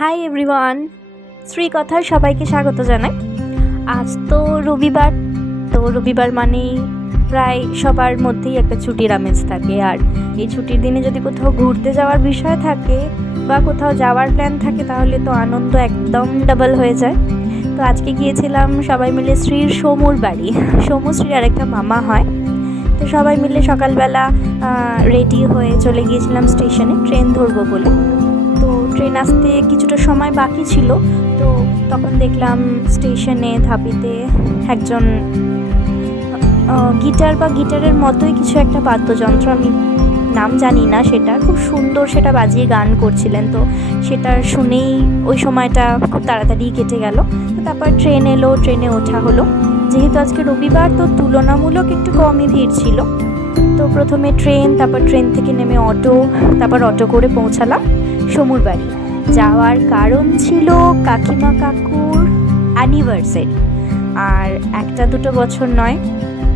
Hi everyone, Shri কথার সবাইকে স্বাগত জানাই। আজ তো রবিবার মানেই প্রায় সবার মধ্যেই একটা ছুটির আমেজ থাকে। আর এই ছুটির দিনে যদি কোথাও ঘুরতে যাওয়ার বিষয় থাকে বা কোথাও যাওয়ার প্ল্যান থাকে তাহলে তো আনন্দ একদম ডাবল হয়ে যায়। তো আজকে গিয়েছিলাম সবাই মিলে শ্রীর সমুর বাড়ি। শ্রীর আরেকটা মামা হয়। তো সবাই মিলে সকালবেলা রেডি হয়ে চলে গিয়েছিলাম স্টেশনে ট্রেন ধরবো বলে। তো ট্রেন আসতে কিছুটা সময় বাকি ছিল, তো তখন দেখলাম স্টেশনে ধাপিতে একজন গিটারের মতোই কিছু একটা বাদ্যযন্ত্র, আমি নাম জানি না, সেটা খুব সুন্দর সেটা বাজিয়ে গান করছিলেন। তো সেটা শুনেই ওই সময়টা খুব তাড়াতাড়ি কেটে গেল। তো তারপর ট্রেন এলো, ট্রেনে ওঠা হলো। যেহেতু আজকে রবিবার তো তুলনামূলক একটু কমই ভিড় ছিল। তো প্রথমে ট্রেন, তারপর ট্রেন থেকে নেমে অটো, তারপর অটো করে পৌঁছালাম সমুর বাড়ি। যাওয়ার কারণ ছিল কাকিমা কাকুর অ্যানিভার্সারি, আর একটা দুটো বছর নয়,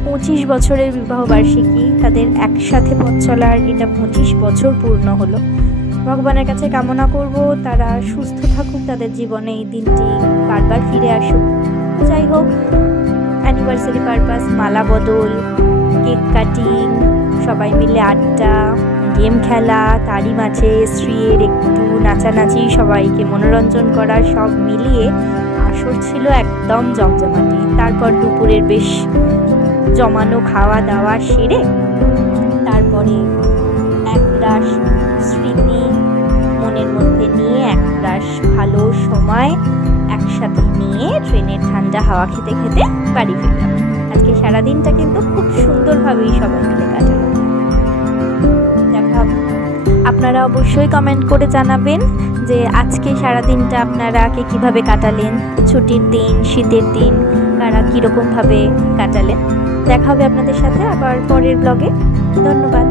25 বছরের বিবাহবার্ষিকী। তাদের একসাথে পথ চলার এটা 25 বছর পূর্ণ হলো। ভগবানের কাছে কামনা করব তারা সুস্থ থাকুক, তাদের জীবনে এই দিনটি বারবার ফিরে আসুক। যাই হোক, অ্যানিভার্সারি পারপাস, মালা বদল, কেক কাটিং, সবাই মিলে আড্ডা, গেম খেলা, তারই মাঝে স্ত্রীর একটু নাচানাচি, সবাইকে মনোরঞ্জন করা, সব মিলিয়ে আসর ছিল একদম জমজমাটি। তারপর দুপুরের বেশ জমানো খাওয়া দাওয়া সেরে তারপরে একরাশ স্মৃতি মনের মধ্যে নিয়ে, একরাশ ভালো সময় একসাথে নিয়ে ট্রেনের ঠান্ডা হাওয়া খেতে খেতে বাড়ি ফিরলাম। আজকে সারাদিনটা কিন্তু খুব সুন্দরভাবেই সবাই মিলে কাটালাম। আপনারা অবশ্যই কমেন্ট করে জানাবেন যে আজকে সারাদিনটা আপনারা কিভাবে কাটালেন, ছুটির দিন, শীতের দিন কারা কীরকমভাবে কাটালেন। দেখা হবে আপনাদের সাথে আবার পরের ব্লগে। ধন্যবাদ।